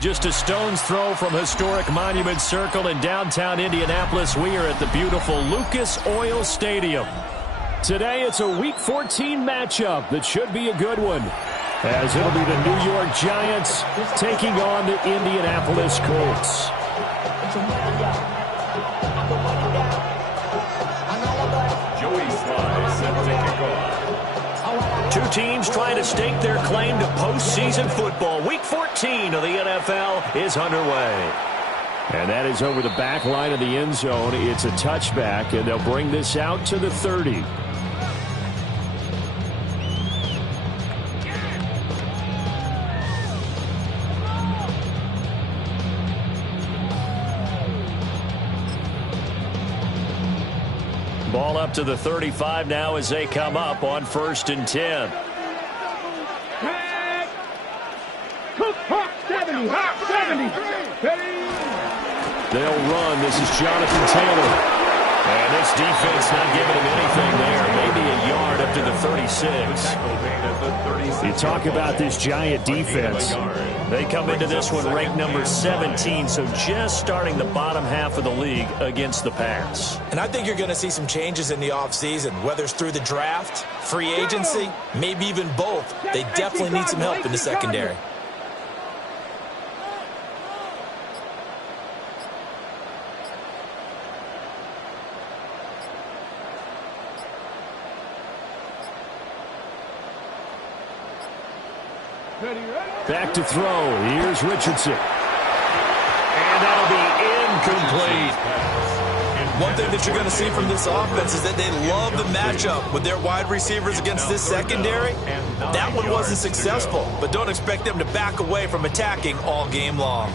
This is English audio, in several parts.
Just a stone's throw from historic Monument Circle in downtown Indianapolis. We are at the beautiful Lucas Oil Stadium. Today it's a Week 14 matchup that should be a good one, as it'll be the New York Giants taking on the Indianapolis Colts. Two teams trying to stake their claim to postseason football. Week 14 of the NFL is underway. And that is over the back line of the end zone. It's a touchback, and they'll bring this out to the 30. Ball up to the 35 now as they come up on 1st and 10. 70. They'll run. This is Jonathan Taylor. And this defense not giving him anything there. Maybe a yard up to the 36. You talk about this Giant defense. They come into this one ranked number 17, so just starting the bottom half of the league against the pass. And I think you're going to see some changes in the offseason, whether it's through the draft, free agency, maybe even both. They definitely need some help in the secondary. Back to throw. Here's Richardson. And that'll be incomplete. One thing that you're going to see from this offense is that they love the matchup with their wide receivers against this secondary. That one wasn't successful, but don't expect them to back away from attacking all game long.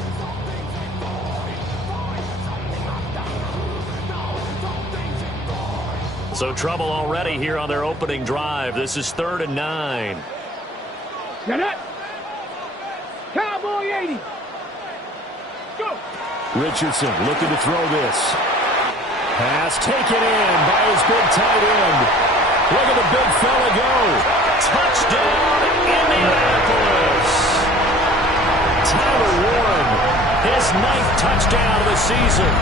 So trouble already here on their opening drive. This is 3rd and 9. Get it! Cowboy 80. Go! Richardson looking to throw this. Pass taken in by his big tight end. Look at the big fella go. Touchdown, Indianapolis. Tyler Warren, his 9th touchdown of the season.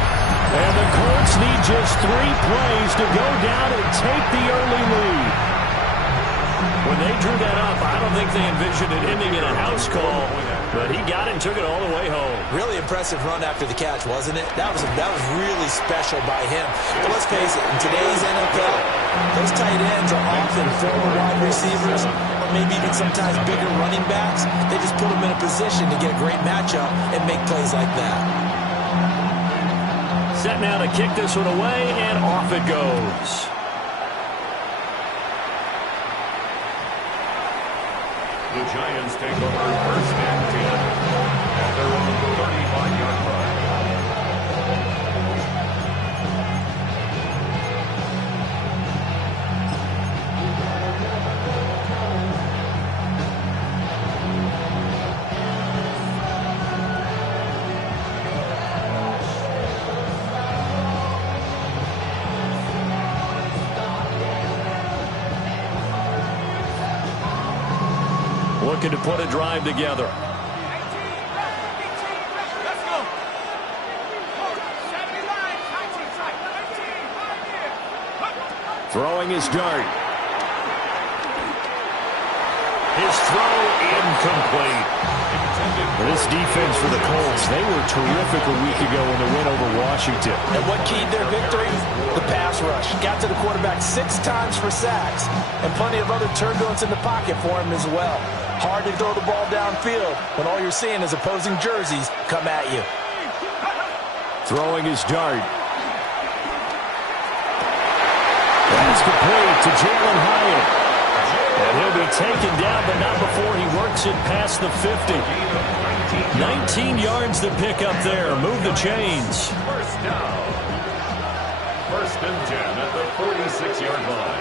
And the Colts need just 3 plays to go down and take the early lead. When they drew that up, I don't think they envisioned it ending in a house call, but he got it and took it all the way home. Really impressive run after the catch, wasn't it? That was really special by him. But let's face it, in today's NFL, those tight ends are often former wide receivers, or maybe even sometimes bigger running backs. They just put them in a position to get a great matchup and make plays like that. Set now to kick this one away, and off it goes. The Giants take over 1st and 10 at their own 35-yard line. Looking to put a drive together. Throwing his dart. His throw incomplete. This defense for the Colts, they were terrific a week ago in the win over Washington. And what keyed their victory? The pass rush. Got to the quarterback 6 times for sacks, and plenty of other turbulence in the pocket for him as well. Hard to throw the ball downfield when all you're seeing is opposing jerseys come at you. Throwing his dart. That's complete to Jalen Hyatt. And he'll be taken down, but not before he works it past the 50. 19 yards to pick up there. Move the chains. First down. 1st and 10 at the 46-yard line.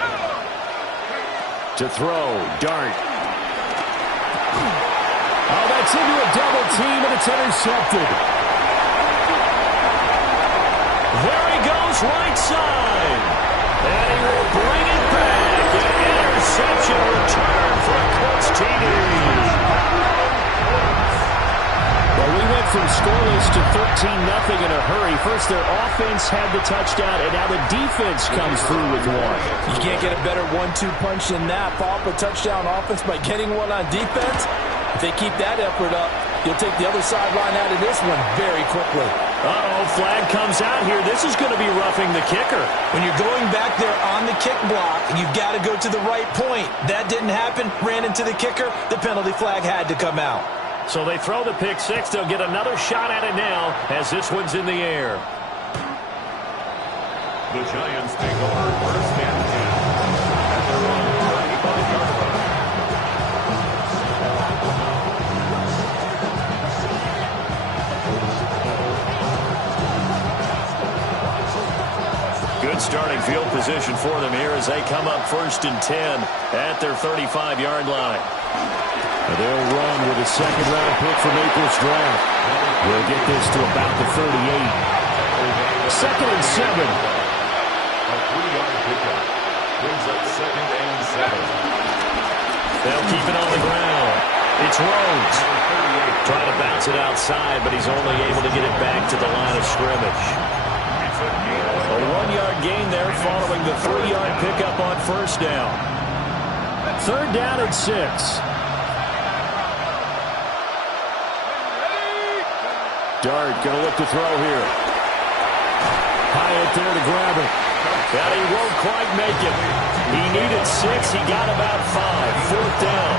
To throw, dart. Oh, that's into a double team, and it's intercepted. There he goes, right side. And he will bring it back. An interception return for a Colts TD. Well, we went from scoreless to 13-0 in a hurry. First, their offense had the touchdown, and now the defense comes through with one. You can't get a better 1-2 punch than that. Follow up a touchdown offense by getting one on defense. If they keep that effort up, you'll take the other sideline out of this one very quickly. Uh-oh, flag comes out here. This is going to be roughing the kicker. When you're going back there on the kick block, you've got to go to the right point. That didn't happen. Ran into the kicker. The penalty flag had to come out. So they throw the pick six. They'll get another shot at it now as this one's in the air. The Giants take over first and 10 at their own 35-yard line. Good starting field position for them here as they come up first and 10 at their 35-yard line. They'll run with a second-round pick from April's draft. We'll get this to about the 38. Second and 7. A 3-yard pickup brings up second and 7. They'll keep it on the ground. It's Rhodes. Trying to bounce it outside, but he's only able to get it back to the line of scrimmage. A 1-yard gain there following the 3-yard pickup on first down. Third down and 6. Dart going to look to throw here. Hyatt there to grab it. And he won't quite make it. He needed 6. He got about 5. Fourth down.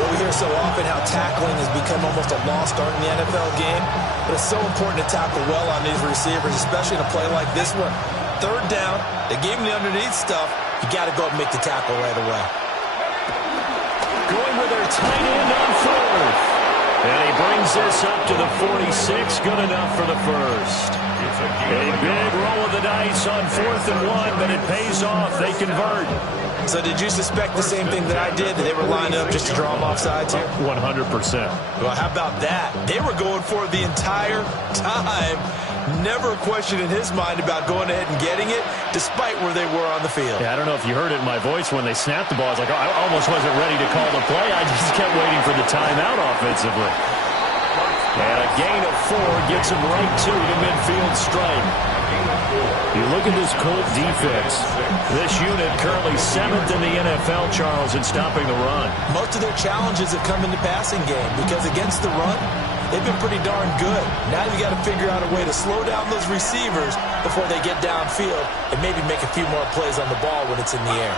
Well, we hear so often how tackling has become almost a lost art in the NFL game. But it's so important to tackle well on these receivers, especially in a play like this one. Third down, they gave him the underneath stuff. You got to go up and make the tackle right away. Going with their tight end on fourth. And he brings this up to the 46. Good enough for the first. A big roll of the dice on 4th and 1, but it pays off. They convert. So did you suspect the same thing that I did, that they were lined up just to draw them off sides here? 100%. Well, how about that? They were going for it the entire time. Never a question in his mind about going ahead and getting it, despite where they were on the field. Yeah, I don't know if you heard it in my voice when they snapped the ball. I was like, oh, I almost wasn't ready to call the play. I just kept waiting for the timeout offensively. And a gain of 4 gets him right to the midfield stripe. You look at this Colt defense. This unit currently 7th in the NFL, Charles, in stopping the run. Most of their challenges have come in the passing game because against the run, they've been pretty darn good. Now you got to figure out a way to slow down those receivers before they get downfield and maybe make a few more plays on the ball when it's in the air.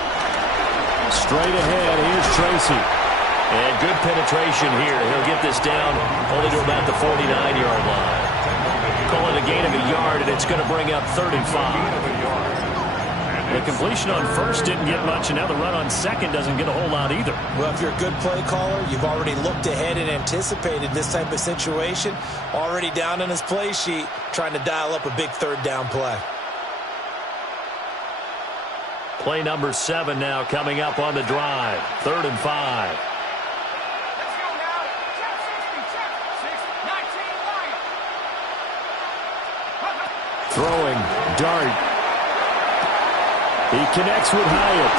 Straight ahead, here's Tracy. And good penetration here. He'll get this down only to about the 49-yard line. Call it a gain of a yard, and it's going to bring up 35. The completion on first didn't get much, and now the run on second doesn't get a whole lot either. Well, if you're a good play caller, you've already looked ahead and anticipated this type of situation. Already down on his play sheet, trying to dial up a big third down play. Play number 7 now coming up on the drive. 3rd and 5. Throwing, Dart. He connects with Hyatt.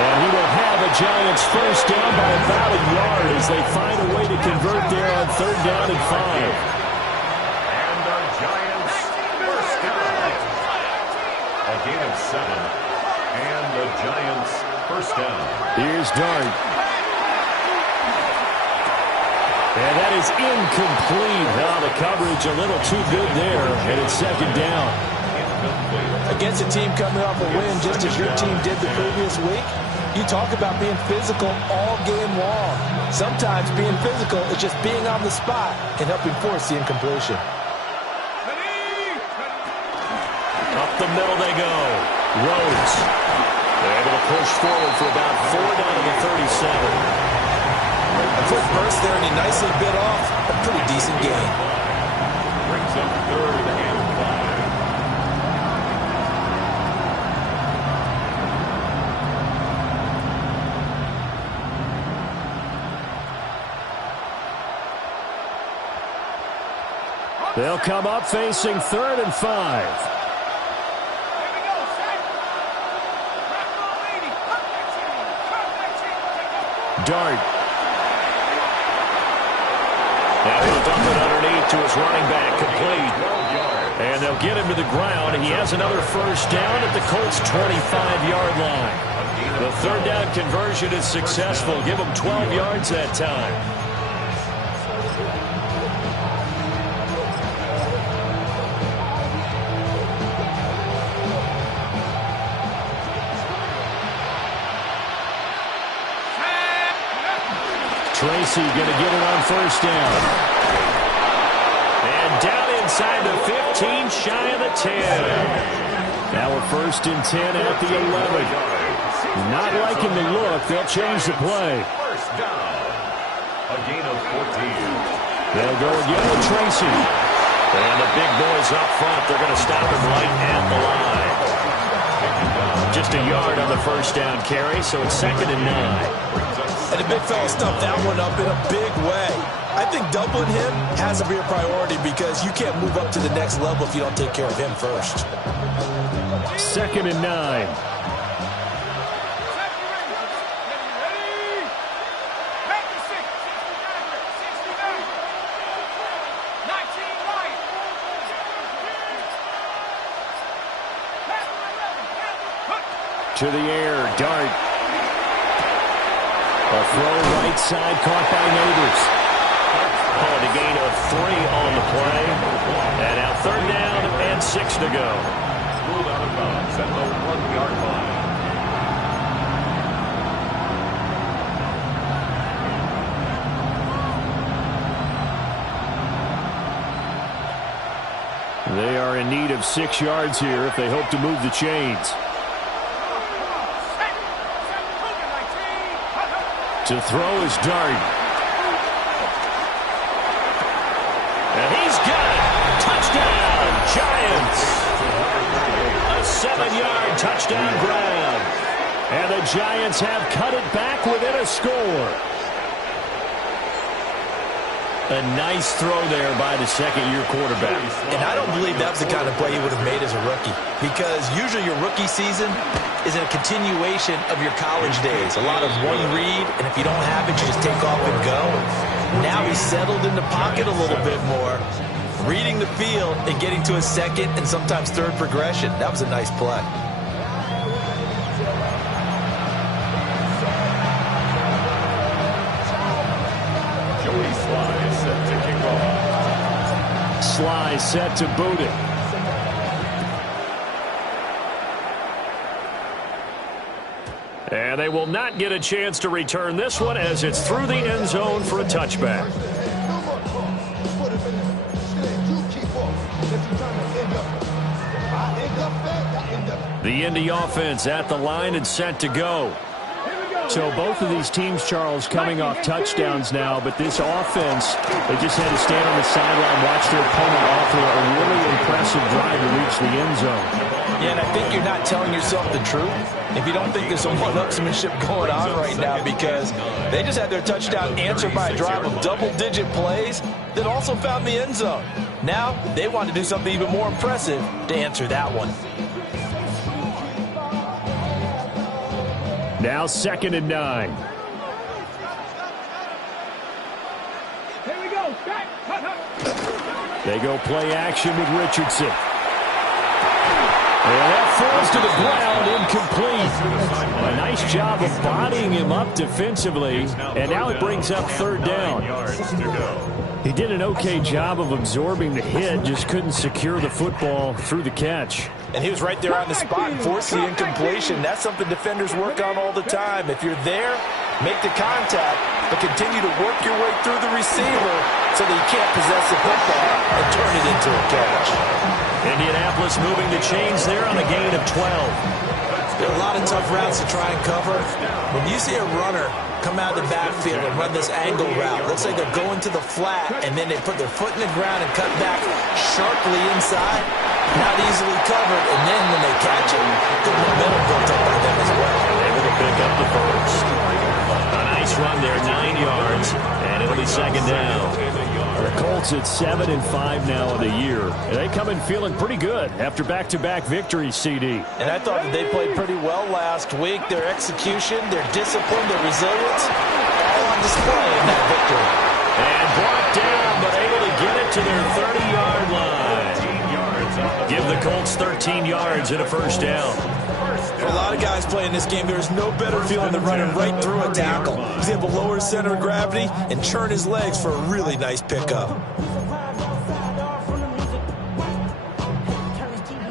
And he will have a Giants first down by about a yard as they find a way to convert there on 3rd down and 5. And the Giants first down. A gain of 7. And the Giants first down. Here's Dart. And that is incomplete. Now the coverage a little too good there, and it's 2nd down. Against a team coming off a win just as your team did the previous week, you talk about being physical all game long. Sometimes being physical is just being on the spot and helping force the incompletion. Up the middle they go. Rhodes. They're able to push forward for about 4 down to the 37. A quick burst there, and he nicely bit off a pretty decent gain. Brings up 3rd and 5. They'll come up facing 3rd and 5. Dart. He'll dump it underneath to his running back, complete. And they'll get him to the ground. He has another first down at the Colts' 25-yard line. The third down conversion is successful. Give him 12 yards that time. Tracy going to get it on first down. And down inside the 15, shy of the 10. Now we're first and 10 at the 11. Not liking the look. They'll change the play. First down. A gain of 14. They'll go again with Tracy. And the big boys up front, they're going to stop him right at the line. Just a yard on the first down carry, so it's 2nd and 9. And the big fella stuffed that one up in a big way. I think doubling him has to be a priority because you can't move up to the next level if you don't take care of him first. 2nd and 9. To the air, Dart. A throw right side caught by Neighbors. And a gain of 3 on the play. And now 3rd down and 6 to go. Ruled out of bounds at the 1-yard line. They are in need of 6 yards here if they hope to move the chains. To throw is Dart. And he's got it. Touchdown, Giants. A 7-yard touchdown grab. And the Giants have cut it back within a score. A nice throw there by the second-year quarterback. And I don't believe that was the kind of play he would have made as a rookie. Because usually your rookie season is a continuation of your college days. A lot of one read, and if you don't have it, you just take off and go. Now he's settled in the pocket a little bit more, reading the field and getting to a second and sometimes third progression. That was a nice play. Sly set to boot it. And they will not get a chance to return this one as it's through the end zone for a touchback. The Indy offense at the line and set to go. So both of these teams, Charles, coming off touchdowns now, but this offense, they just had to stand on the sideline, watch their opponent offer a really impressive drive to reach the end zone. Yeah, and I think you're not telling yourself the truth if you don't think there's some one-upsmanship going on right now, because they just had their touchdown answered by a drive of double-digit plays that also found the end zone. Now they want to do something even more impressive to answer that one. Now 2nd and 9. Here we go. Back. They go play action with Richardson. And that falls to the ground, incomplete. A nice job of bodying him up defensively, and now it brings up 3rd down. He did an okay job of absorbing the hit, just couldn't secure the football through the catch. And he was right there on the spot and forced the incompletion. That's something defenders work on all the time. If you're there, make the contact, but continue to work your way through the receiver so that you can't possess the football and turn it into a catch. Indianapolis moving the chains there on a gain of 12. There are a lot of tough routes to try and cover. When you see a runner come out of the backfield and run this angle route, looks like they're going to the flat, and then they put their foot in the ground and cut back sharply inside. Not easily covered, and then when they catch it, good momentum built up by them as well. Able to pick up the first. A nice run there, 9 yards, and it'll be 2nd down. The Colts at 7-5 now of the year. And they come in feeling pretty good after back-to-back victories, CD. And I thought that they played pretty well last week. Their execution, their discipline, their resilience, all on display in that victory. And brought down, but able to get it to their 30-yard line. Give the Colts 13 yards and a first down. For a lot of guys playing this game, there's no better feeling than running right through a tackle. He's able to lower his center of gravity and churn his legs for a really nice pickup.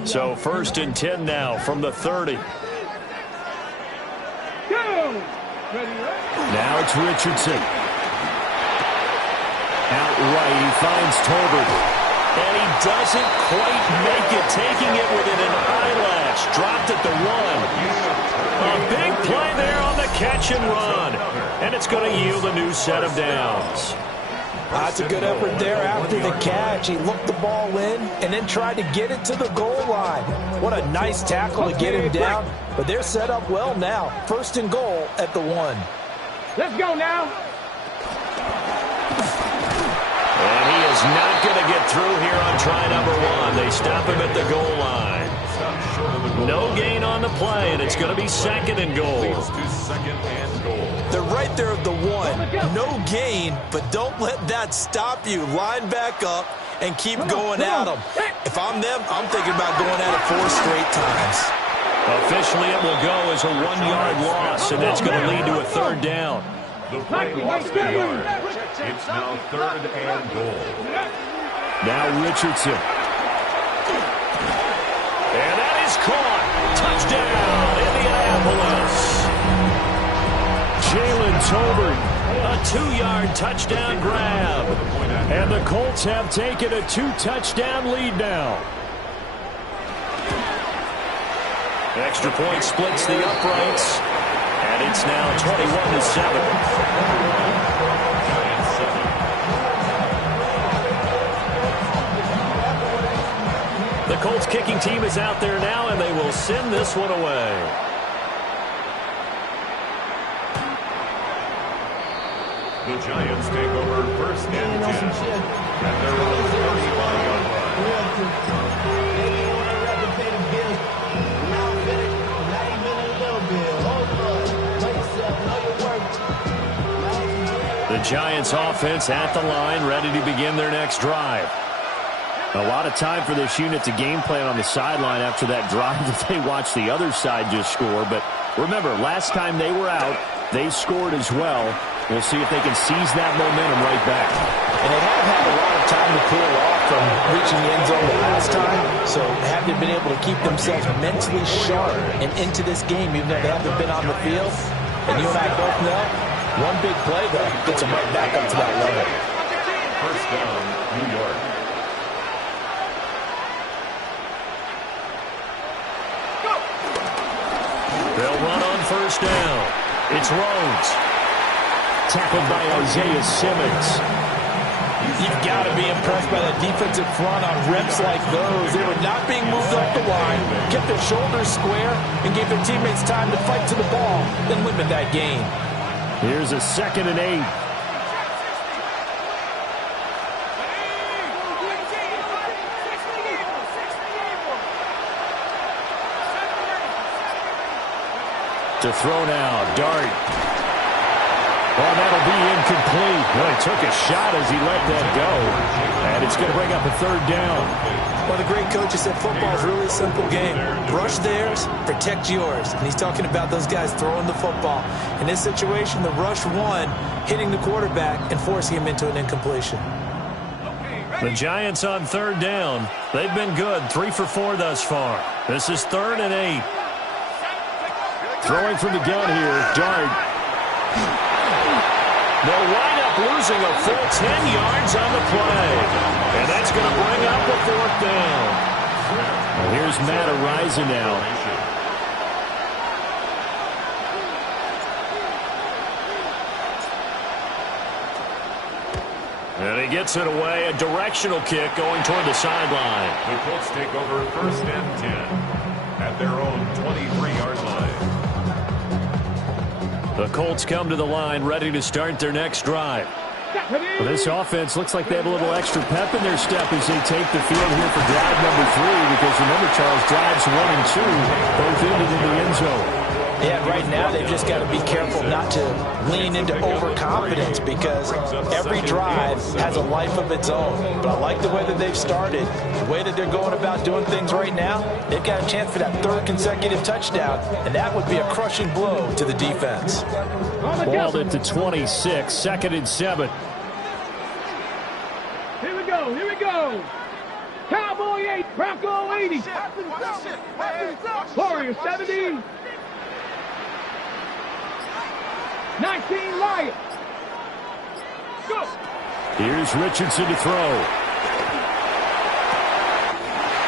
So 1st and 10 now from the 30. Now it's Richardson. Out right, he finds Tolbert. And he doesn't quite make it, taking it within an eyelash. Dropped at the 1. A big play there on the catch and run. And it's going to yield a new set of downs. That's a good effort there after the catch. He looked the ball in and then tried to get it to the goal line. What a nice tackle to get him down. But they're set up well now. 1st and goal at the 1. Let's go now. And he is not going to get through here on try number 1. They stop him at the goal line. No gain on the play, and it's going to be 2nd and goal. They're right there at the 1. No gain, but don't let that stop you. Line back up and keep going at them. If I'm them, I'm thinking about going at it 4 straight times. Officially, it will go as a 1-yard loss, and that's going to lead to a 3rd down. The play lost a yard. It's now 3rd and goal. Now Richardson. And that is caught. Touchdown, Indianapolis. Jalen Tolbert, a 2-yard touchdown grab. And the Colts have taken a 2-touchdown lead now. Extra point splits the uprights. And it's now 21-7. The Colts kicking team is out there now, and they will send this one away. The Giants take over 1st and 10 at their own 35-yard line. The Giants offense at the line, ready to begin their next drive. A lot of time for this unit to game plan on the sideline after that drive that they watched the other side just score. But remember, last time they were out, they scored as well. We'll see if they can seize that momentum right back. And they have had a lot of time to cool off from reaching the end zone the last time. So have they been able to keep themselves mentally sharp and into this game, even though they haven't been on the field? And you and I both know, one big play, though, gets them right back up to that level. 1st down, New York. They'll run on 1st down. It's Rhodes. Tackled by Isaiah Simmons. You've got to be impressed by the defensive front on reps like those. They were not being moved off the line, kept their shoulders square, and gave their teammates time to fight to the ball, then limit that gain. Here's a 2nd and 8. To throw now, Dart. Well, that'll be incomplete. Well, he took a shot as he let that go. And it's going to bring up a 3rd down. One of the great coaches said football is really a simple game. Rush theirs, protect yours. And he's talking about those guys throwing the football. In this situation, the rush won, hitting the quarterback and forcing him into an incompletion. The Giants on 3rd down. They've been good, 3 for 4 thus far. This is 3rd and 8. Throwing from the gun here, Dart. They'll wind up losing a full 10 yards on the play. And that's going to bring up a 4th down. Well, here's Matt Ariza now. And he gets it away, a directional kick going toward the sideline. The Colts take over 1st and 10 at their own 23-yard line. The Colts come to the line, ready to start their next drive. Well, this offense looks like they have a little extra pep in their step as they take the field here for drive number 3, because remember, Charles, drives 1 and 2 both ended in the end zone. Yeah, right now they've just got to be careful not to lean into overconfidence because every drive has a life of its own. But I like the way that they've started, the way that they're going about doing things right now. They've got a chance for that third consecutive touchdown, and that would be a crushing blow to the defense. Balled at the 26, 2nd and 7. Here we go, here we go. Cowboy 8, Bronco 80. Warrior 70. 19 Lions. Go. Here's Richardson to throw.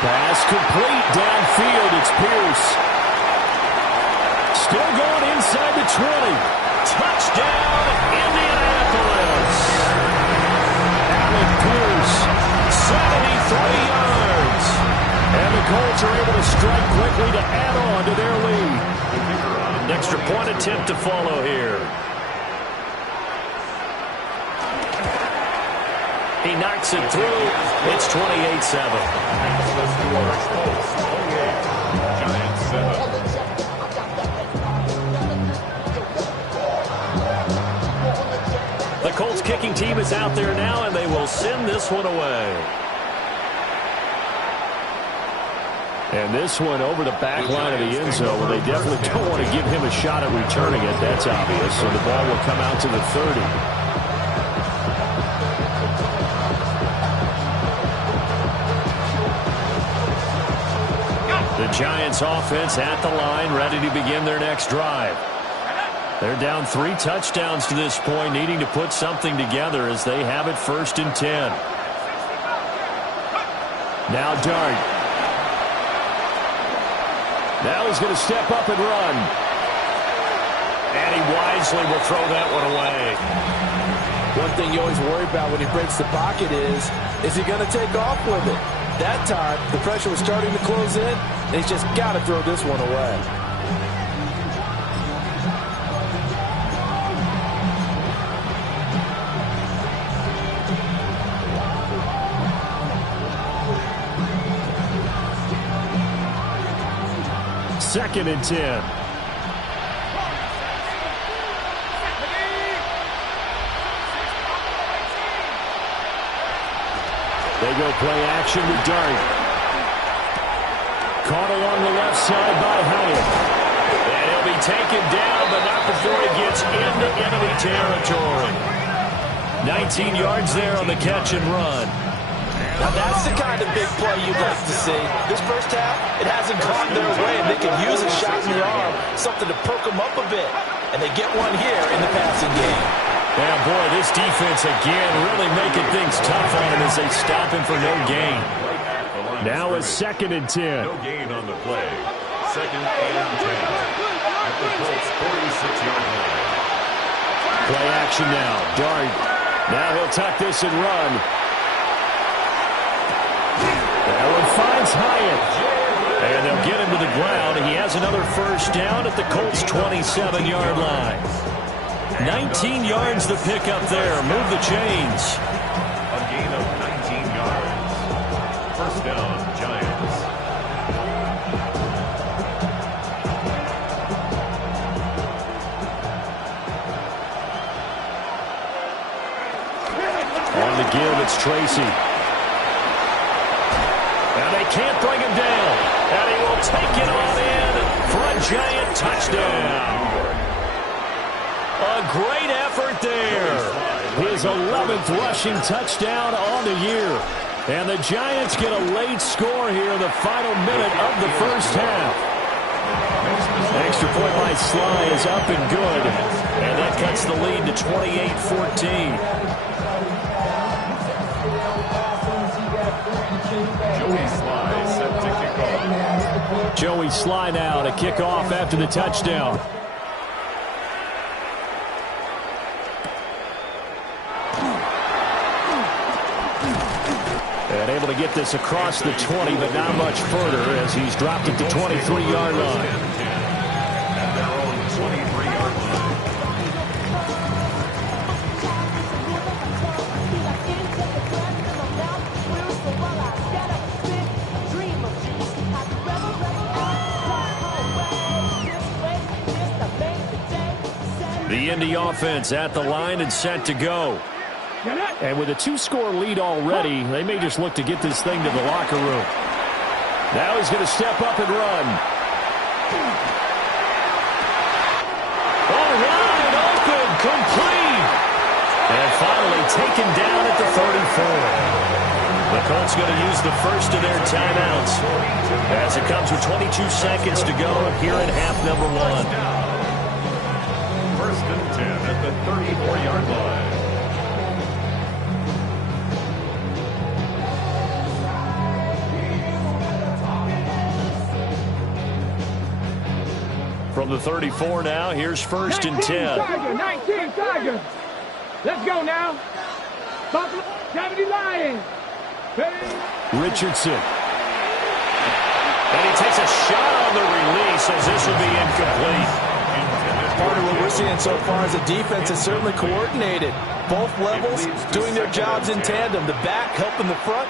Pass complete downfield. It's Pierce. Still going inside the 20. Touchdown, Indianapolis. Alec Pierce, 73 yards. And the Colts are able to strike quickly to add on to their lead. An extra point attempt to follow here. He knocks it through. It's 28-7. The Colts kicking team is out there now, and they will send this one away. And this one over the back line of the end zone, where they definitely don't want to give him a shot at returning it. That's obvious. So the ball will come out to the 30. The Giants offense at the line, ready to begin their next drive. They're down 3 touchdowns to this point, needing to put something together as they have it 1st and 10. Now Dart. Now he's going to step up and run. And he wisely will throw that one away. One thing you always worry about when he breaks the pocket is he going to take off with it? That time, the pressure was starting to close in, and he's just got to throw this one away. Second and 10. They go play action with Dart. Caught along the left side by Hyatt. And he'll be taken down, but not before he gets into enemy territory. 19 yards there on the catch and run. Now that's the kind of big play you'd like to see. This first half, it hasn't gone their way, and they can use a shot in the arm, something to perk them up a bit. And they get one here in the passing game. Yeah, boy, this defense again really making things tough on him as they stop him for no gain. Now it's 2nd and 10. No gain on the play. 2nd and 10. At the Colts 46-yard line. Play action now. Dart. Now he'll tuck this and run. Allen finds Hyatt. And they'll get him to the ground. He has another first down at the Colts' 27-yard line. 19 yards the pick up there. Move the chains. A gain of 19 yards. First down, Giants. On the give, it's Tracy. And they can't bring him down. And he will take it on in for a Giant touchdown. A great effort there. His 11th rushing touchdown on the year. And the Giants get a late score here in the final minute of the first half. Extra point by Sly is up and good. And that cuts the lead to 28-14. Joey Sly set to kick off. Joey Sly now to kick off after the touchdown. And able to get this across the 20, but not much further as he's dropped it to 23-yard line. At their own 23-yard line. the offense at the line and set to go. And with a 2-score lead already, they may just look to get this thing to the locker room. Now he's going to step up and run. All right, open, complete. And finally taken down at the 34. The Colts going to use the first of their timeouts as it comes with 22 seconds to go here in half number 1. First and 10 at the 34-yard line. From the 34 now, here's first and 10. 19 Tigers. Let's go now. Buffalo, 70 Lions. Richardson. And he takes a shot on the release as this will be incomplete. Part of what we're seeing so far is the defense is certainly coordinated. Both levels doing their jobs in tandem. The back helping the front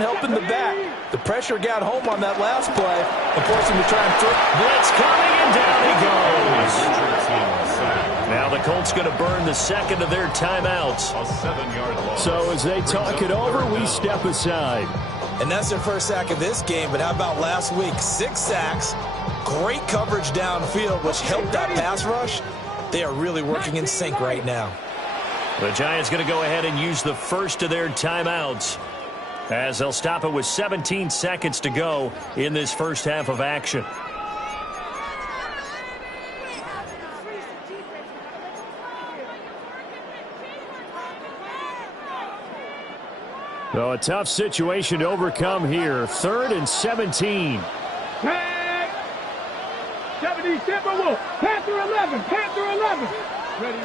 helping the back. The pressure got home on that last play and forced him to try and throw. Blitz coming, and down he goes. Now the Colts going to burn the second of their timeouts. A 7-yard loss. So as they talk it over, we step aside. And that's their first sack of this game, but how about last week? 6 sacks, great coverage downfield, which helped that pass rush. They are really working in sync right now. The Giants going to go ahead and use the first of their timeouts as they'll stop it with 17 seconds to go in this first half of action. So a tough situation to overcome here. 3rd and 17. Tag. 70 Timberwolves. Panther 11. Panther 11. Ready,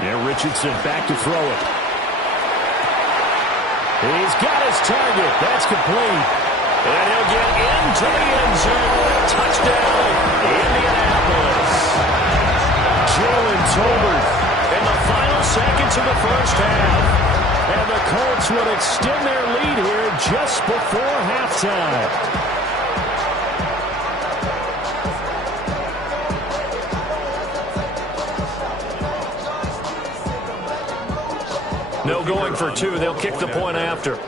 Yeah, Richardson back to throw it. He's got his target. That's complete. And he'll get into the end zone. Touchdown, Indianapolis. Jalen Tolbert in the final seconds of the first half. And the Colts would extend their lead here just before halftime. No going for 2. They'll kick the point after. Point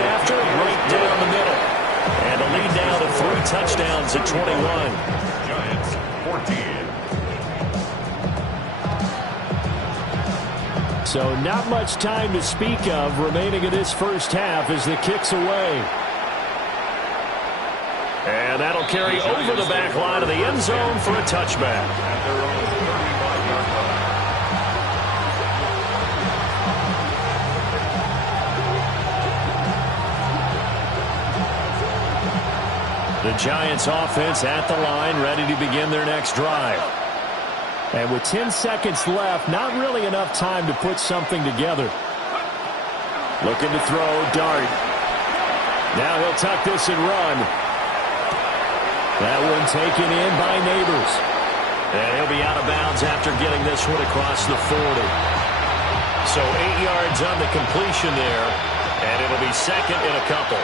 after, right down the middle. And a lead now to 3 touchdowns at 21. Giants, 14. So not much time to speak of remaining in this first half as the kick's away. And that'll carry over the back line of the end zone for a touchback. At their own 35-yard line. The Giants offense at the line, ready to begin their next drive. And with 10 seconds left, not really enough time to put something together. Looking to throw, Dart. Now he'll tuck this and run. That one taken in by Neighbors. And he'll be out of bounds after getting this one across the 40. So 8 yards on the completion there, and it'll be second and a couple.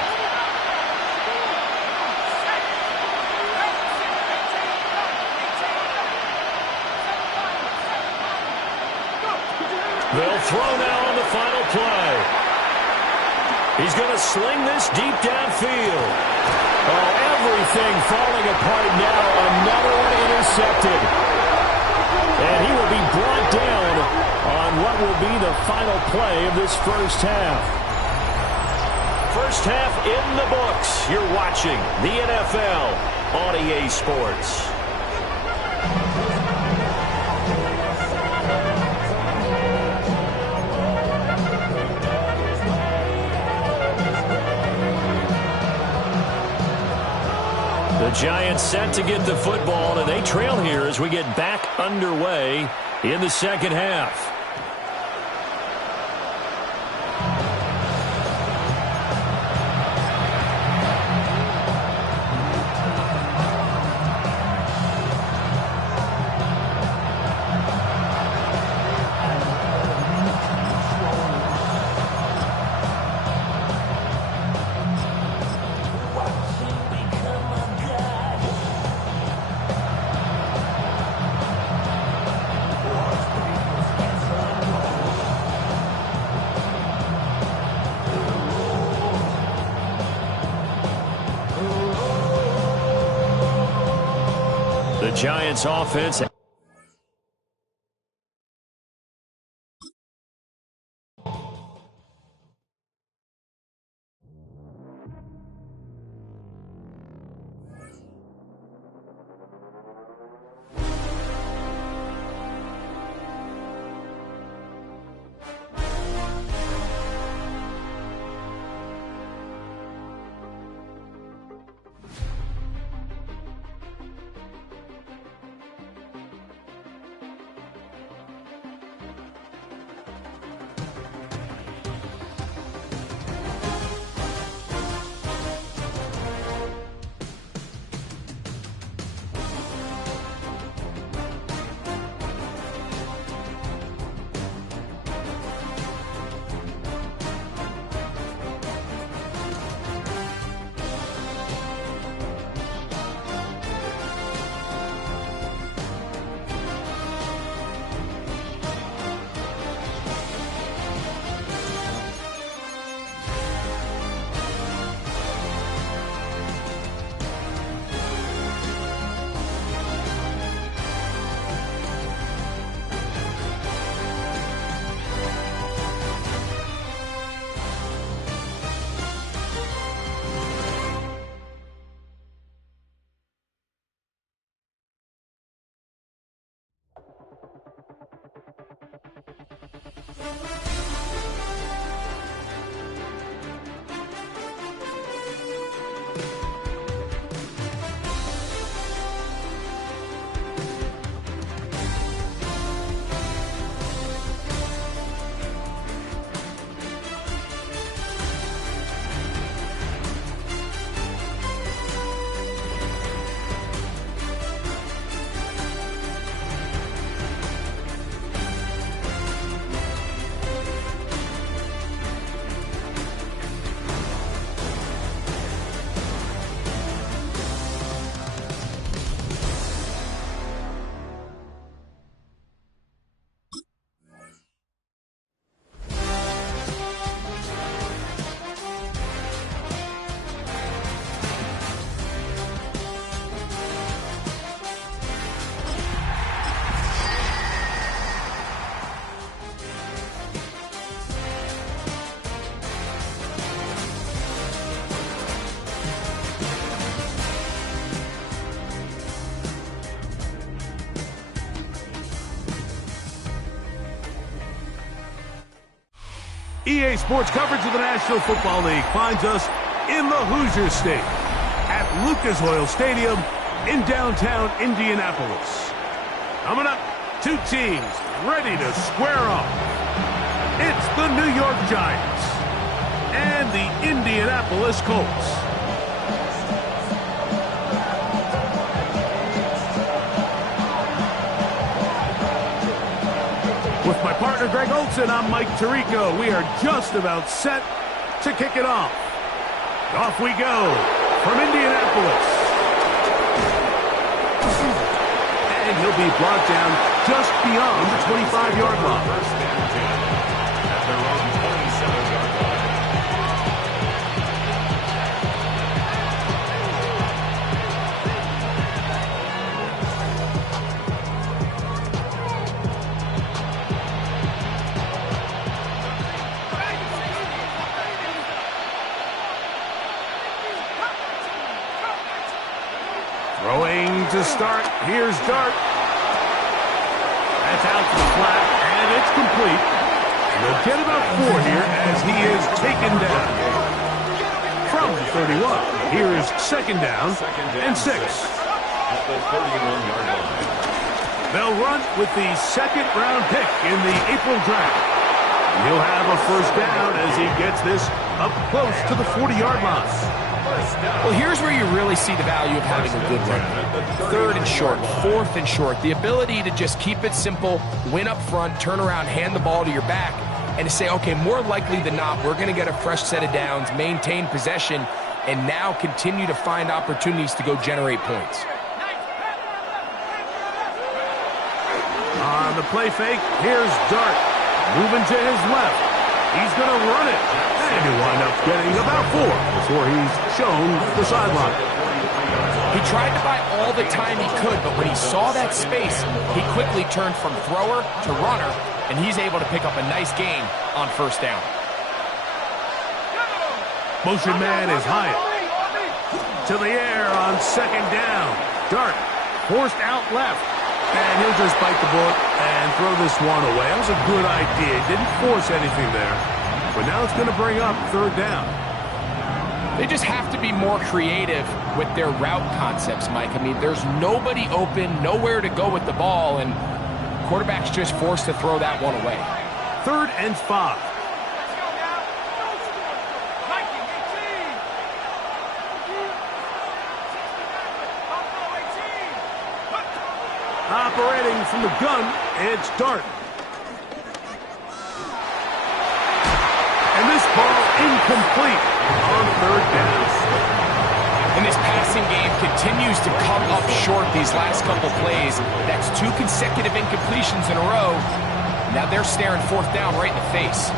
They'll throw now on the final play. He's going to sling this deep downfield. Oh, everything falling apart now. Another one intercepted. And he will be brought down on what will be the final play of this first half. First half in the books. You're watching the NFL on EA Sports. The Giants set to get the football, and they trail here as we get back underway in the second half. The Giants offense. EA Sports coverage of the National Football League finds us in the Hoosier State at Lucas Oil Stadium in downtown Indianapolis. Coming up, two teams ready to square off. It's the New York Giants and the Indianapolis Colts. With my partner, Greg Olson, I'm Mike Tirico. We are just about set to kick it off. Off we go from Indianapolis. And he'll be brought down just beyond the 25-yard line. First and 10 at their own 27-yard line. Throwing to start. Here's Dart. That's out to the flat, and it's complete. They'll get about 4 here as he is taken down. From the 31, here is second down and 6. At the 31-yard line. They'll run with the second-round pick in the April draft. He'll have a first down as he gets this up close to the 40-yard line. Well, here's where you really see the value of having a good run. Third and short, fourth and short. The ability to just keep it simple, win up front, turn around, hand the ball to your back, and to say, okay, more likely than not, we're going to get a fresh set of downs, maintain possession, and now continue to find opportunities to go generate points. On the play fake, here's Dart. Moving to his left. He's going to run it. And he'll wind up getting about 4 before he's shown the sideline. He tried to buy all the time he could, but when he saw that space, he quickly turned from thrower to runner, and he's able to pick up a nice gain on first down. Motion man is Hyatt. To the air on second down. Dart forced out left. And he'll just bite the bullet and throw this one away. That was a good idea. Didn't force anything there. But now it's going to bring up third down. They just have to be more creative with their route concepts, Mike. I mean, there's nobody open, nowhere to go with the ball, and quarterback's just forced to throw that one away. 3rd and 5. Operating from the gun, it's Dart. And this ball incomplete on third down. And this passing game continues to come up short these last couple plays. That's 2 consecutive incompletions in a row. Now they're staring fourth down right in the face.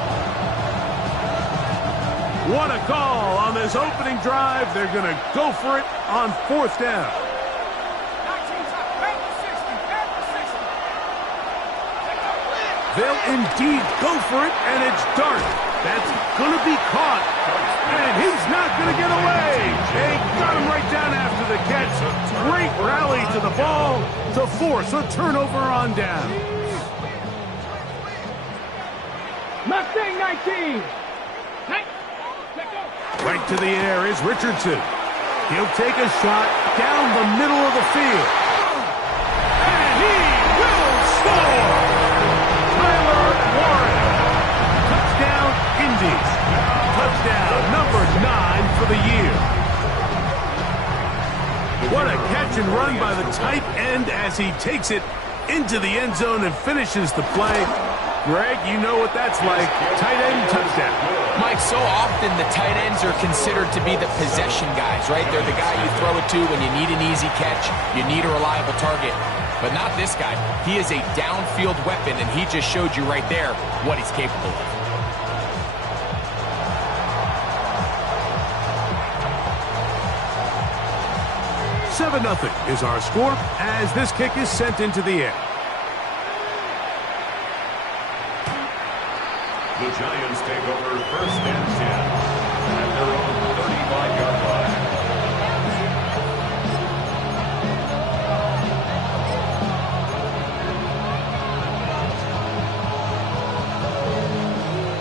What a call on this opening drive. They're going to go for it on fourth down. They'll indeed go for it, and it's Dart. That's going to be caught, and he's not going to get away. They got him right down after the catch. Great rally to the ball to force a turnover on down. Mustang 19. Right to the air is Richardson. He'll take a shot down the middle of the field. And he will score! Touchdown, Indies. Touchdown number 9 for the year. What a catch and run by the tight end as he takes it into the end zone and finishes the play. Greg, you know what that's like. Tight end touchdown. Mike, so often the tight ends are considered to be the possession guys, right? They're the guy you throw it to when you need an easy catch, you need a reliable target. But not this guy. He is a downfield weapon, and he just showed you right there what he's capable of. Seven 7-0 is our score as this kick is sent into the air. The Giants take over 1st and 10 at their own 35-yard line.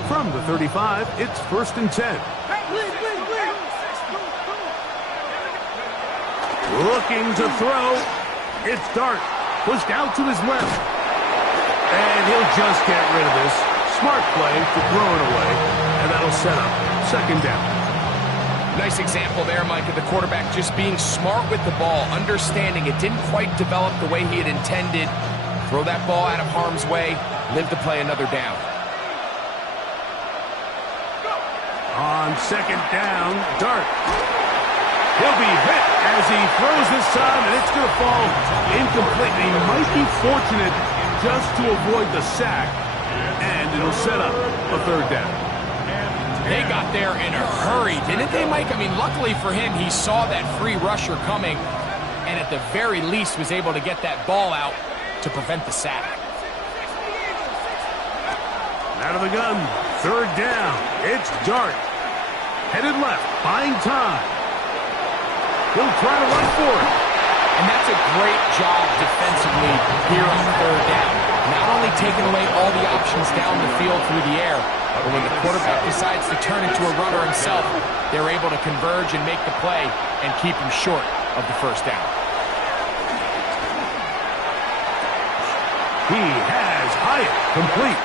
From the 35, it's 1st and 10. Looking to throw. It's Dart. Pushed out to his left. And he'll just get rid of this. Smart play to throw it away. And that'll set up 2nd down. Nice example there, Mike, of the quarterback just being smart with the ball, understanding it didn't quite develop the way he had intended. Throw that ball out of harm's way, live to play another down. On 2nd down, Dart. He'll be hit as he throws this time, and it's going to fall incomplete. He might be fortunate just to avoid the sack, and it'll set up a 3rd down. They got there in a hurry, didn't they, Mike? I mean, luckily for him, he saw that free rusher coming, and at the very least was able to get that ball out to prevent the sack. Out of the gun, 3rd down. It's Dart. Headed left, buying time. He'll try to run for it. And that's a great job defensively here on 3rd down. Not only taking away all the options down the field through the air, but when the quarterback decides to turn into a runner himself, they're able to converge and make the play and keep him short of the 1st down. He has Hyatt complete.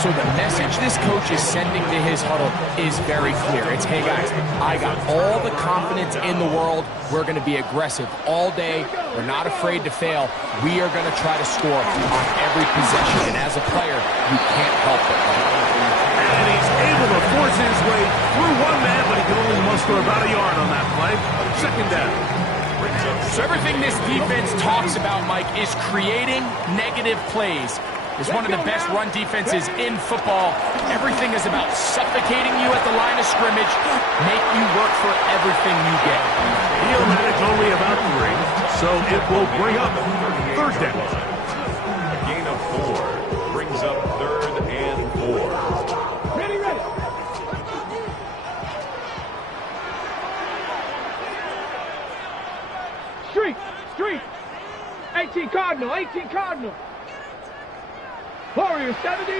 So the message this coach is sending to his huddle is very clear. It's, hey guys, I got all the confidence in the world. We're going to be aggressive all day. We're not afraid to fail. We are going to try to score on every possession. And as a player, you can't help it. And he's able to force his way through one man, but he can only muster about a yard on that play. 2nd down. So everything this defense talks about, Mike, is creating negative plays. It's one of the best run defenses in football. Everything is about suffocating you at the line of scrimmage, make you work for everything you get. He'll manage only about 3, so it will bring up third down. A gain of 4 brings up 3rd and 4. Ready, ready. Street. 18 Cardinal. Warrior 70.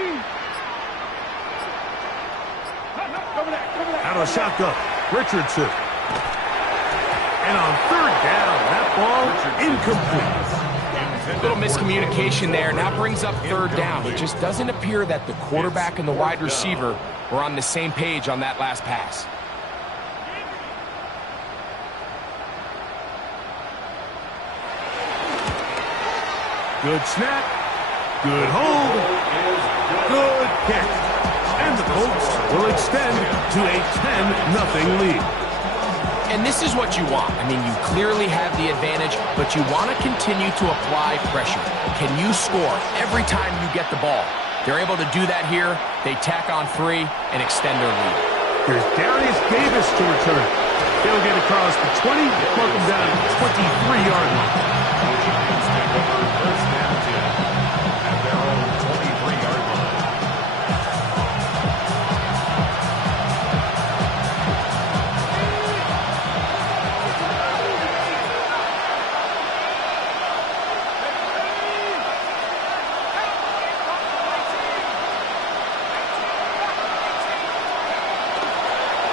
Cover that. Out of the shotgun, Richardson. And on third down, that ball incomplete. Little miscommunication there. Now brings up third down. It just doesn't appear that the quarterback and the wide receiver were on the same page on that last pass. Good snap, good hold, good kick. And the Colts will extend to a 10-0 lead. And this is what you want. I mean, you clearly have the advantage, but you want to continue to apply pressure. Can you score every time you get the ball? They're able to do that here. They tack on 3 and extend their lead. Here's Darius Davis to return. They'll get across the 20, mark them down at the 23-yard line. First down 10 at their own 23-yard line.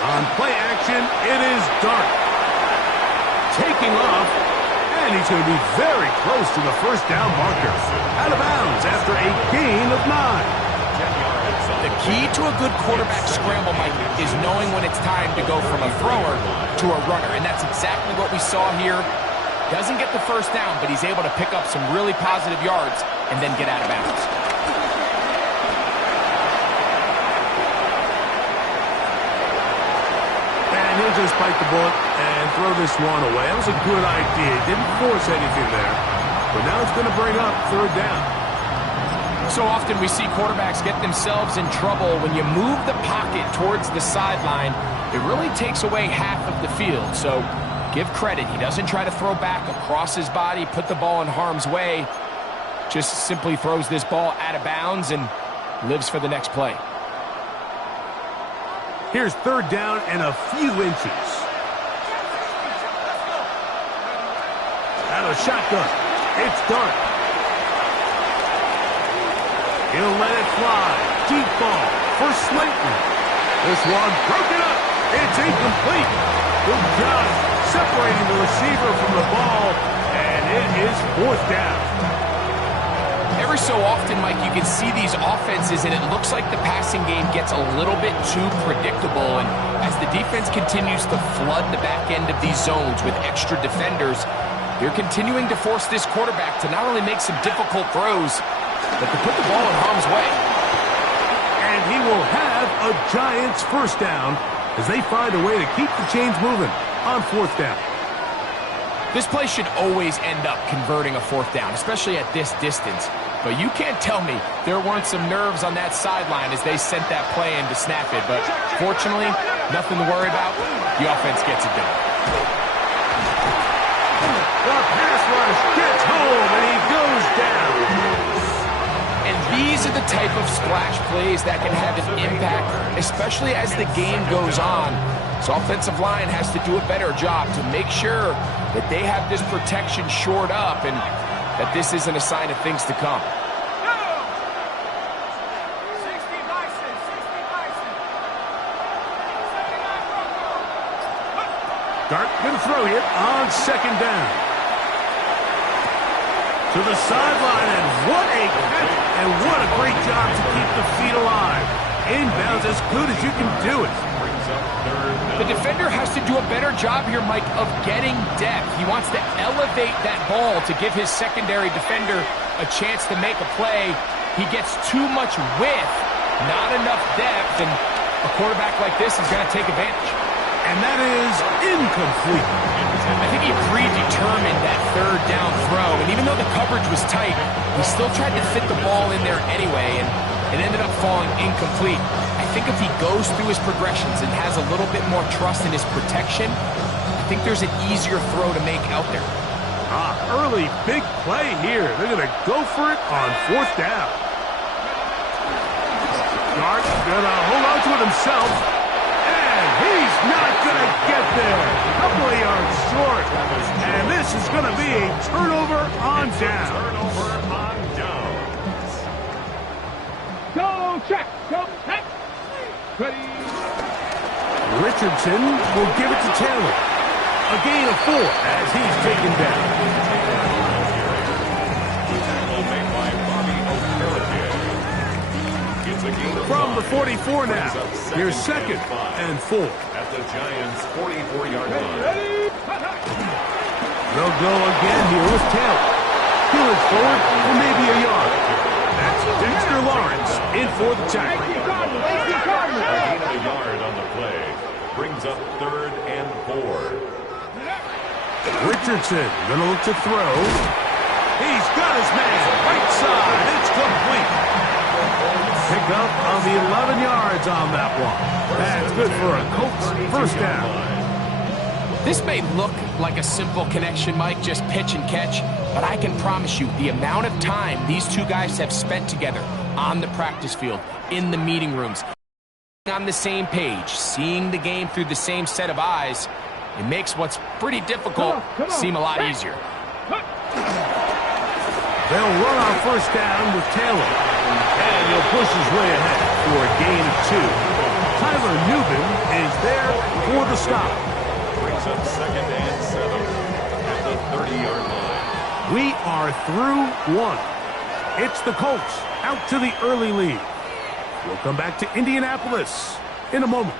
On play action, it is Dart. Taking off, and he's going to be very close to the first down marker. Out of bounds after a gain of 9. The key to a good quarterback scramble, Mike, is knowing when it's time to go from a thrower to a runner. And that's exactly what we saw here. Doesn't get the first down, but he's able to pick up some really positive yards and then get out of bounds. And he'll just bite the bullet and throw this one away. That was a good idea. Didn't force anything there. But now it's going to bring up third down. So often we see quarterbacks get themselves in trouble when you move the pocket towards the sideline. It really takes away half of the field. So give credit. He doesn't try to throw back across his body, put the ball in harm's way. Just simply throws this ball out of bounds and lives for the next play. Here's third down and a few inches. Out of shotgun. It's Dart. He'll let it fly. Deep ball for Slayton. This one broken up. It's incomplete. Good job separating the receiver from the ball, and it is fourth down. Every so often, Mike, you can see these offenses, and it looks like the passing game gets a little bit too predictable. And as the defense continues to flood the back end of these zones with extra defenders, they're continuing to force this quarterback to not only make some difficult throws, but to put the ball in harm's way. And he will have a Giants first down as they find a way to keep the chains moving on fourth down. This play should always end up converting a fourth down, especially at this distance. But you can't tell me there weren't some nerves on that sideline as they sent that play in to snap it. But fortunately, nothing to worry about. The offense gets it done. The pass rush gets home, and he goes down. And these are the type of splash plays that can have an impact, especially as the game goes on. So offensive line has to do a better job to make sure that they have this protection shored up and that this isn't a sign of things to come. Dart going to throw here on second down. To the sideline, and what a catch, and what a great job to keep the feet alive. Inbounds as good as you can do it. The defender has to do a better job here, Mike, of getting depth. He wants to elevate that ball to give his secondary defender a chance to make a play. He gets too much width, not enough depth, and a quarterback like this is going to take advantage. And that is incomplete. I think he predetermined that third down throw, and even though the coverage was tight, he still tried to fit the ball in there anyway, and it ended up falling incomplete. I think if he goes through his progressions and has a little bit more trust in his protection, I think there's an easier throw to make out there. Early big play here. They're going to go for it on 4th down. Dart going to hold on to it himself. And he's not going to get there. A couple of yards short. And this is going to be a turnover on down. Turnover on downs. Go check. Go check. Ready. Richardson will give it to Taylor. A gain of 4 as he's taken down. From the 44 now. Here's 2nd and 4. At the Giants' 44-yard line. They'll go again here with Taylor. He'll look forward for maybe a yard. That's Dexter Lawrence in for the tackle. A gain of a yard on the play. Brings up 3rd and 4. Richardson going to look to throw. He's got his man. Right side. It's complete. Pick up on the 11 yards on that one. That's good for a Colts 1st down. This may look like a simple connection, Mike, just pitch and catch, but I can promise you the amount of time these two guys have spent together on the practice field, in the meeting rooms, on the same page, seeing the game through the same set of eyes, it makes what's pretty difficult seem a lot easier. They'll run on 1st down with Taylor. And he'll push his way ahead for a gain of 2. Tyler Newman is there for the stop. Brings up 2nd and 7 at the 30-yard line. We are through 1. It's the Colts out to the early lead. We'll come back to Indianapolis in a moment.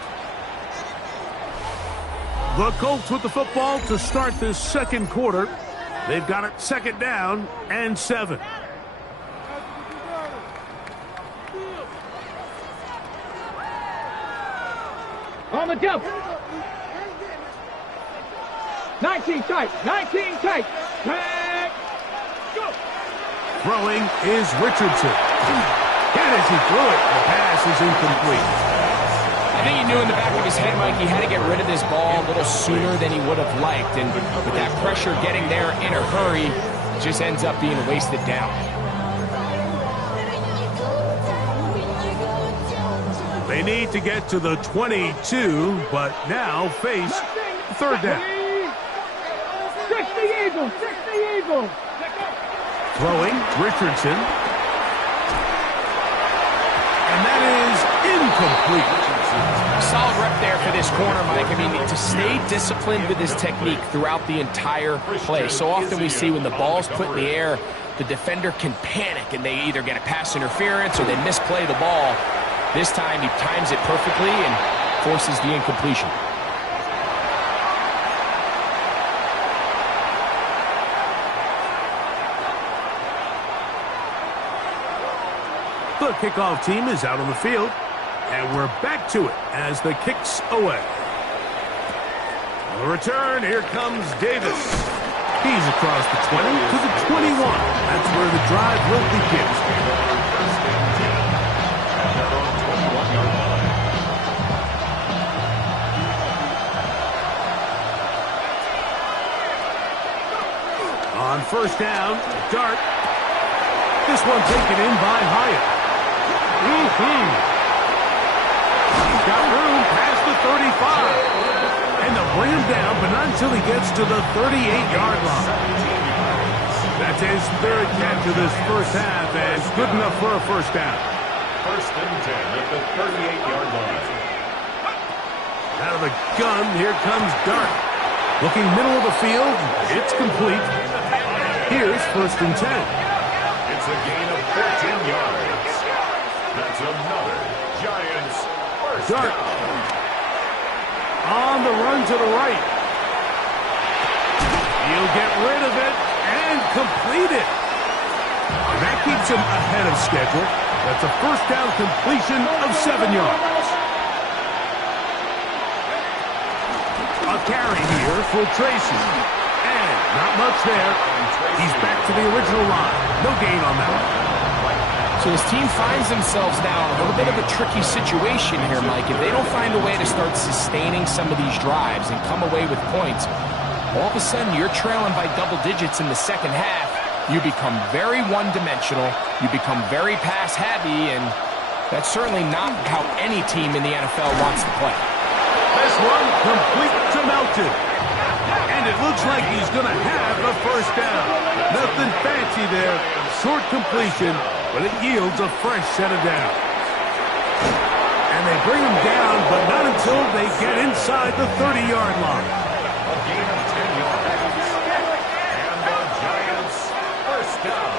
The Colts with the football to start this 2nd quarter. They've got it 2nd down and 7. On the jump. 19 tight. 19 tight. Back. Go. Throwing is Richardson. And as he threw it, the pass is incomplete. I think he knew in the back of his head, Mike, he had to get rid of this ball a little sooner than he would have liked. And with that pressure getting there in a hurry, it just ends up being wasted down. They need to get to the 22, but now face 3rd down. 60 Eagles. 60 Eagles. Throwing, Richardson. And that is incomplete. Solid rep there for this corner, Mike. I mean, to stay disciplined with his technique throughout the entire play. So often we see when the ball's put in the air, the defender can panic and they either get a pass interference or they misplay the ball. This time he times it perfectly and forces the incompletion. The kickoff team is out on the field, and we're back to it as the kick's away. On the return, here comes Davis. He's across the 20 to the 21. That's where the drive will begin. On 1st down, Dart. This one taken in by Hyatt. He's got room past the 35. And they'll bring him down, but not until he gets to the 38-yard line. That's his 3rd catch of this 1st half, and good enough for a 1st down. 1st and 10 at the 38-yard line. Out of the gun, here comes Dart. Looking middle of the field, it's complete. Here's 1st and 10. It's a gain of 14 yards. That's another Giants 1st Dart down. on the run to the right. He'll get rid of it and complete it. That keeps him ahead of schedule. That's a 1st down completion of 7 yards. A carry here for Tracy. And not much there. He's back to the original line. No gain on that one. So this team finds themselves now in a little bit of a tricky situation here, Mike. If they don't find a way to start sustaining some of these drives and come away with points, all of a sudden you're trailing by double digits in the second half. You become very one-dimensional. You become very pass-heavy, and that's certainly not how any team in the NFL wants to play. This one complete to Melton. And it looks like he's going to have the first down. Nothing fancy there. Short completion, but it yields a fresh set of downs. And they bring him down, but not until they get inside the 30-yard line. A gain of 10 yards. And the Giants first down.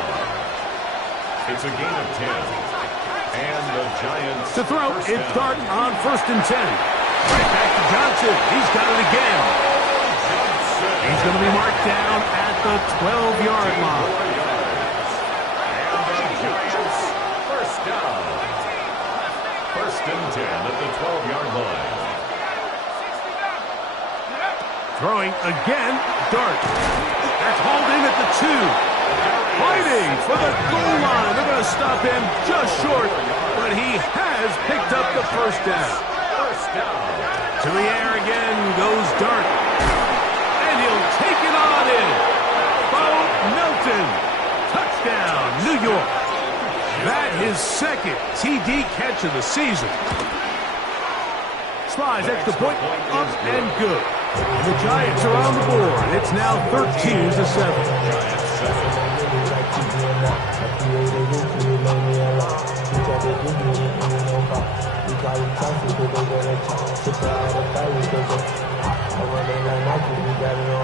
It's a gain of 10. And the Giants To throw, first it's down. Dart on 1st and 10. Right back to Johnson. He's got it again. He's going to be marked down at the 12-yard line. And the Giants first down. 1st and 10 at the 12-yard line. Throwing again, Dart. That's hauled in at the 2. Fighting for the goal line. They're going to stop him just short, but he has picked up the first down. First down. To the air again goes Dart. And he'll take it on in. Bo Melton. Touchdown, New York. That his second TD catch of the season. Slides extra point, up and good. And the Giants are on the board. It's now 13-7.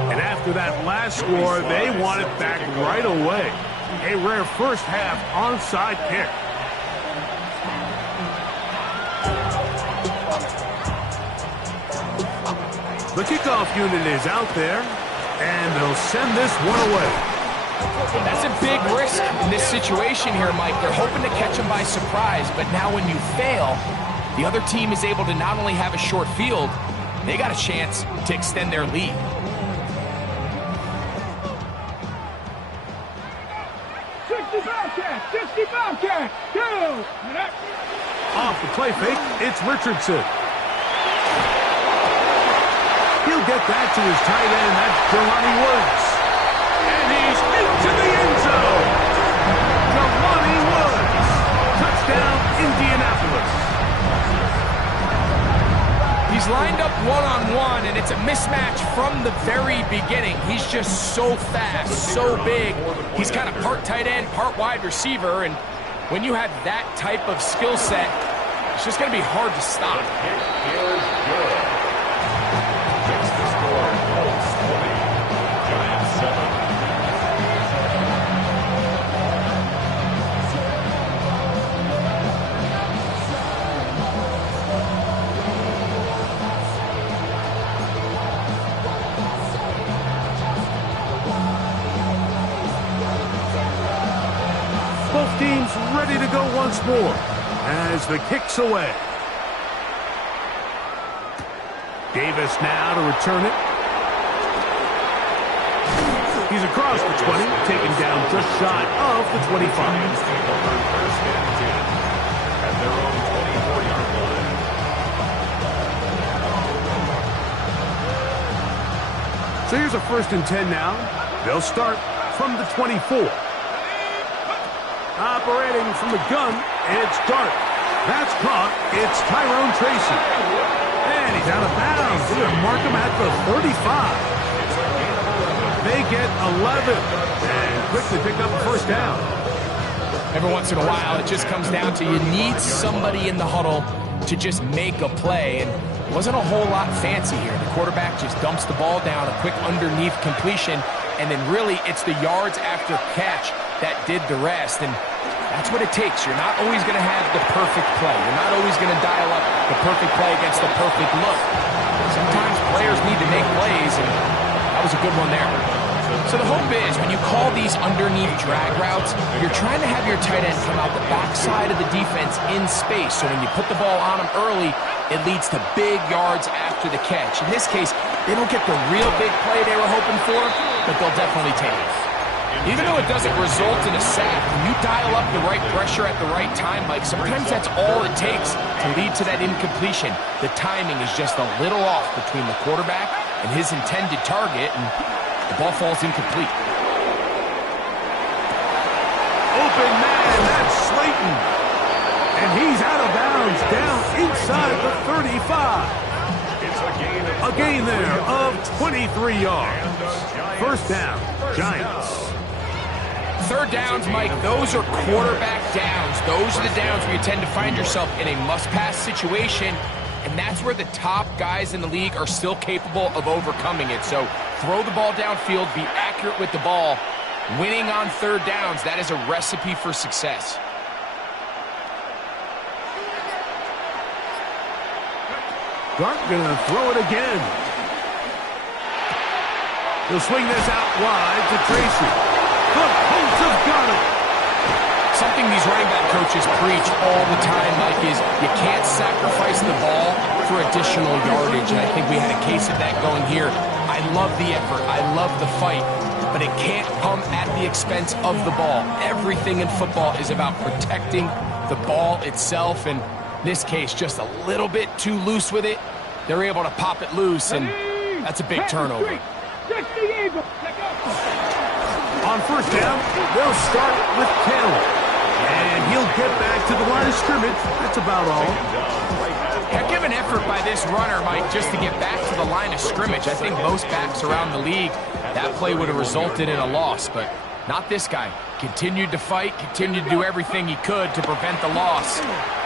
And after that last score, they want it back right away. A rare first half onside kick. The kickoff unit is out there, and they'll send this one away. That's a big risk in this situation here, Mike. They're hoping to catch him by surprise, but now when you fail, the other team is able to not only have a short field, they got a chance to extend their lead. Off the play fake, it's Richardson. He'll get that to his tight end. That's Jelani Woods. And he's into the end zone. Jelani Woods. Touchdown, Indianapolis. He's lined up one-on-one, and it's a mismatch from the very beginning. He's just so fast, so big. He's kind of part tight end, part wide receiver, and when you have that type of skill set, it's just going to be hard to stop. Fix the score. Colts 20. Giants 7. Both teams ready to go once more as the kick's away. Davis now to return it. He's across the 20, taken down just shy of the 25. First and 10 at their own 24-yard line. So here's a 1st and 10 now. They'll start from the 24. Operating from the gun, it's Dart. That's caught. It's Tyrone Tracy. And he's out of bounds. They're going to mark him at the 35. They get 11 and quickly pick up a first down. Every once in a while, it just comes down to you need somebody in the huddle to just make a play, and it wasn't a whole lot fancy here. The quarterback just dumps the ball down, a quick underneath completion, and then really it's the yards after catch that did the rest, and that's what it takes. You're not always going to have the perfect play. You're not always going to dial up the perfect play against the perfect look. Sometimes players need to make plays, and that was a good one there. So the hope is when you call these underneath drag routes, you're trying to have your tight end come out the backside of the defense in space. So when you put the ball on him early, it leads to big yards after the catch. In this case, they don't get the real big play they were hoping for, but they'll definitely take it. Even though it doesn't result in a sack, when you dial up the right pressure at the right time, Mike, sometimes that's all it takes to lead to that incompletion. The timing is just a little off between the quarterback and his intended target, and the ball falls incomplete. Open man, that's Slayton. And he's out of bounds, down inside the 35. A gain there of 23 yards. First down, Giants. Third downs, Mike, those are quarterback downs. Those are the downs where you tend to find yourself in a must-pass situation, and that's where the top guys in the league are still capable of overcoming it. So throw the ball downfield, be accurate with the ball. Winning on third downs, that is a recipe for success. Gart gonna throw it again. He'll swing this out wide to Tracy. The Colts have got it. Something these running back coaches preach all the time, Mike, is you can't sacrifice the ball for additional yardage, and I think we had a case of that going here. I love the effort. I love the fight, but it can't come at the expense of the ball. Everything in football is about protecting the ball itself, and in this case, just a little bit too loose with it. They're able to pop it loose, and that's a big turnover. On first down, they'll start with Taylor. And he'll get back to the line of scrimmage. That's about all. Heck of an effort by this runner, Mike, just to get back to the line of scrimmage. I think most backs around the league, that play would have resulted in a loss, but not this guy. Continued to fight, continued to do everything he could to prevent the loss,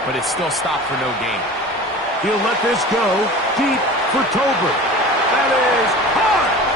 but it still stopped for no gain. He'll let this go deep for Tolbert. That is hard.